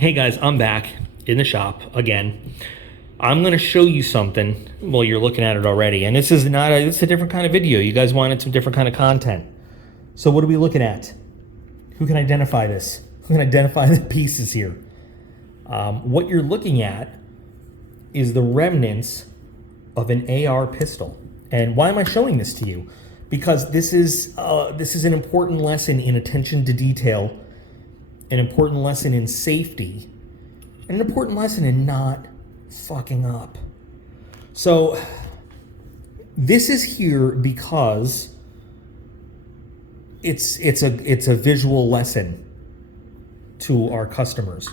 Hey guys, I'm back in the shop again. I'm going to show you something. Well, you're looking at it already, and this is a different kind of video. You guys wanted some different kind of content. So what are we looking at? Who can identify this? Who can identify the pieces here? What you're looking at is the remnants of an AR pistol. And why am I showing this to you? Because this is an important lesson in attention to detail, an important lesson in safety, and an important lesson in not fucking up. So this is here because it's a visual lesson to our customers.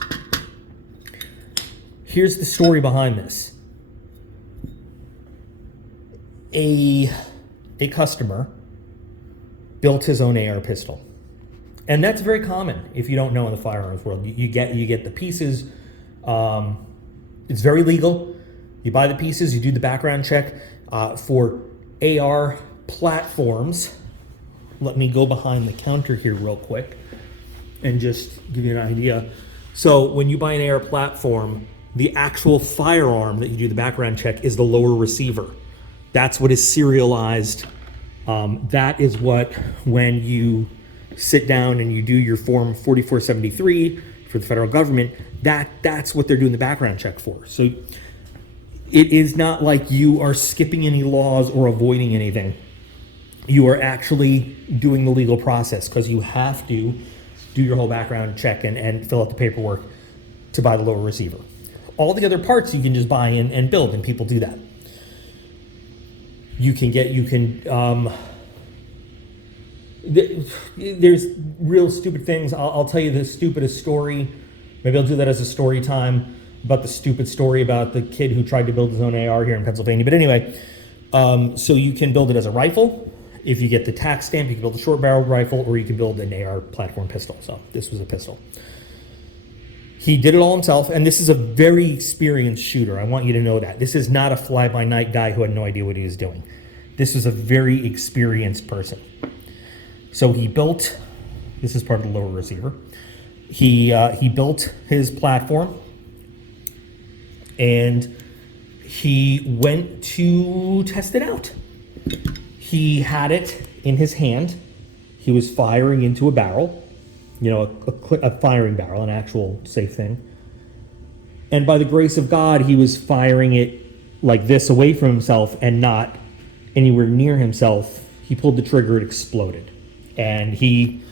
Here's the story behind this. A customer built his own AR pistol. And that's very common if you don't know in the firearms world. You get the pieces. It's very legal. You buy the pieces, you do the background check for AR platforms. Let me go behind the counter here real quick and just give you an idea. So when you buy an AR platform, the actual firearm that you do the background check is the lower receiver. That's what is serialized. That is what, when you sit down and you do your form 4473 for the federal government, that's what they're doing the background check for. So it is not like you are skipping any laws or avoiding anything. You are actually doing the legal process because you have to do your whole background check and fill out the paperwork to buy the lower receiver. All the other parts you can just buy and build, and people do that. There's real stupid things. I'll tell you the stupidest story. Maybe I'll do that as a story time about the stupid story about the kid who tried to build his own AR here in Pennsylvania. But anyway, so you can build it as a rifle. If you get the tax stamp, you can build a short-barreled rifle, or you can build an AR platform pistol. So this was a pistol. He did it all himself, and this is a very experienced shooter. I want you to know that. This is not a fly-by-night guy who had no idea what he was doing. This is a very experienced person. So he built, this is part of the lower receiver. He built his platform, and he went to test it out. He had it in his hand. He was firing into a barrel, a firing barrel, an actual safe thing. And by the grace of God, he was firing it like this away from himself and not anywhere near himself. He pulled the trigger, it exploded. And he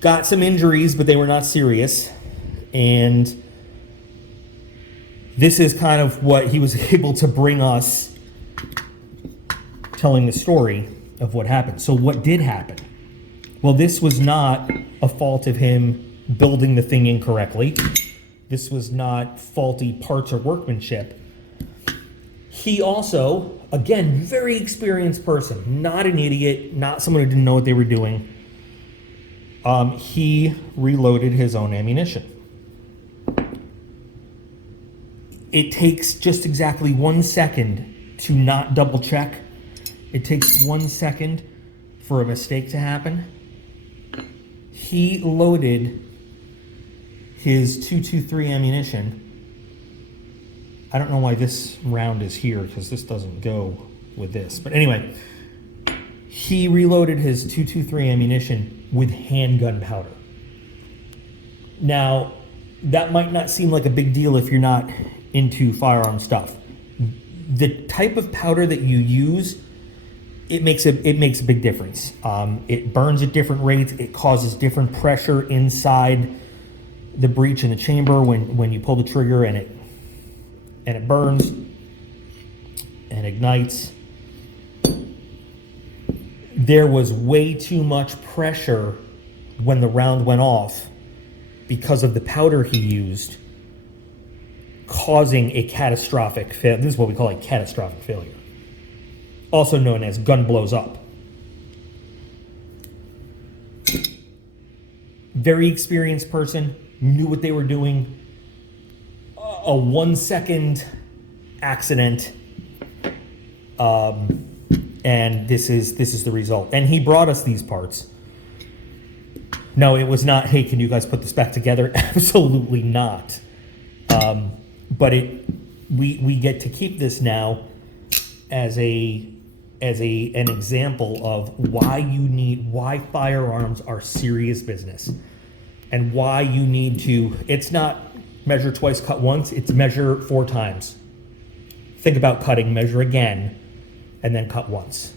got some injuries, but they were not serious. And this is kind of what he was able to bring us, telling the story of what happened. So what did happen? Well, this was not a fault of him building the thing incorrectly. This was not faulty parts or workmanship. He also, again, very experienced person, not an idiot, not someone who didn't know what they were doing. He reloaded his own ammunition. It takes just exactly 1 second to not double check. It takes 1 second for a mistake to happen. He loaded his .223 ammunition. I don't know why this round is here because this doesn't go with this. But anyway, he reloaded his .223 ammunition with handgun powder. Now, that might not seem like a big deal if you're not into firearm stuff. The type of powder that you use, it makes a big difference. It burns at different rates. It causes different pressure inside the breech in the chamber when you pull the trigger, and it burns and ignites. There was way too much pressure when the round went off because of the powder he used, causing a catastrophic failure. This is what we call a catastrophic failure, also known as gun blows up. Very experienced person, knew what they were doing. A 1 second accident, and this is the result. And he brought us these parts. No, it was not, hey, can you guys put this back together? Absolutely not. But we get to keep this now as an example of why firearms are serious business, and why you need to, it's not measure twice, cut once, it's measure 4 times. Think about cutting, measure again, and then cut once.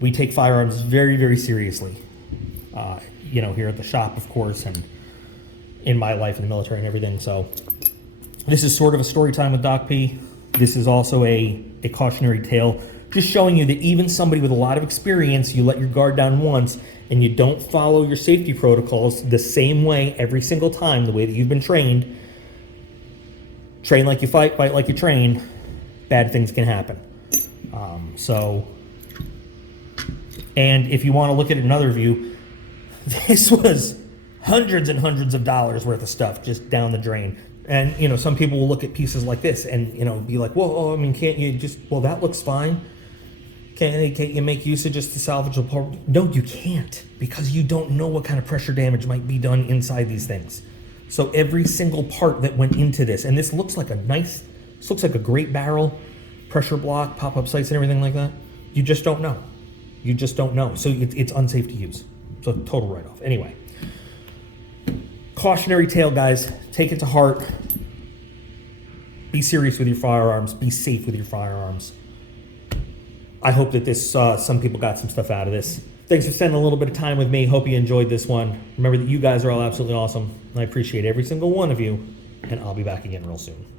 We take firearms very, very seriously. Here at the shop, of course, and in my life in the military and everything. So this is sort of a story time with Doc P. This is also a cautionary tale, just showing you that even somebody with a lot of experience, you let your guard down once and you don't follow your safety protocols the same way every single time, the way that you've been trained. Train like you fight like you train, bad things can happen. And if you want to look at another view, this was hundreds and hundreds of dollars worth of stuff just down the drain. And, some people will look at pieces like this and, be like, well, can't you just, well, that looks fine. Can't you make use of just the salvageable part? No, you can't, because you don't know what kind of pressure damage might be done inside these things. So every single part that went into this, and this looks like a great barrel, pressure block, pop-up sights and everything like that. You just don't know. You just don't know. So it's unsafe to use. So total write-off. Anyway, cautionary tale, guys. Take it to heart. Be serious with your firearms. Be safe with your firearms. I hope that some people got some stuff out of this. Thanks for spending a little bit of time with me. Hope you enjoyed this one. Remember that you guys are all absolutely awesome. I appreciate every single one of you, and I'll be back again real soon.